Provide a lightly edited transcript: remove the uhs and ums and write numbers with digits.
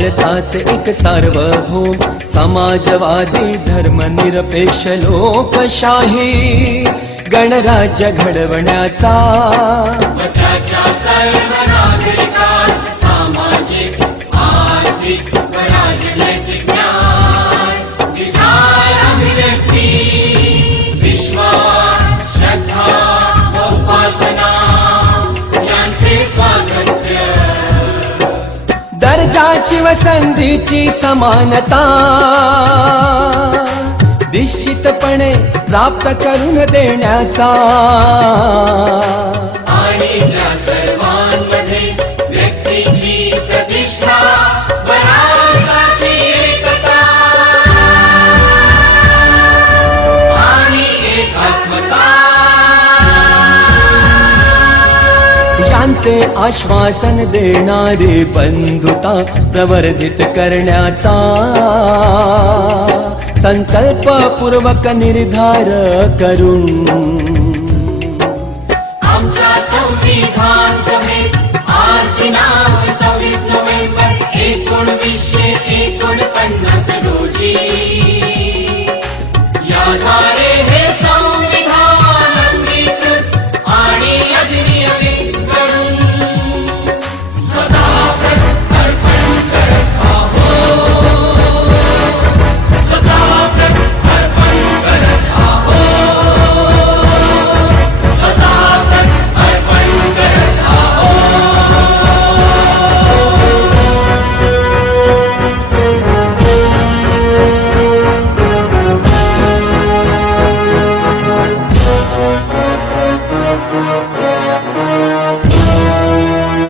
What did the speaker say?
भारताचे एक सार्वभौम समाजवादी धर्मनिरपेक्ष लोकशाही गणराज्य घडवण्याचा व त्याच्या सर्व नागरिकास सामाजिक आर्थिक व राजनैतिक न्याय विचार अभिव्यक्ती विश्वास श्रद्धा व उपासना यांचे स्वातंत्र्य दर्जाची व संधीची समानता निश्चितपणे प्राप्त करून देण्याचा आणि त्या सर्वांमध्ये व्यक्तीची प्रतिष्ठा व राष्ट्राची एकता आणि एकात्मता यांचे आश्वासन देणारी बंधुता प्रवर्धित करण्याचा संकल्पपूर्वक निर्धार करून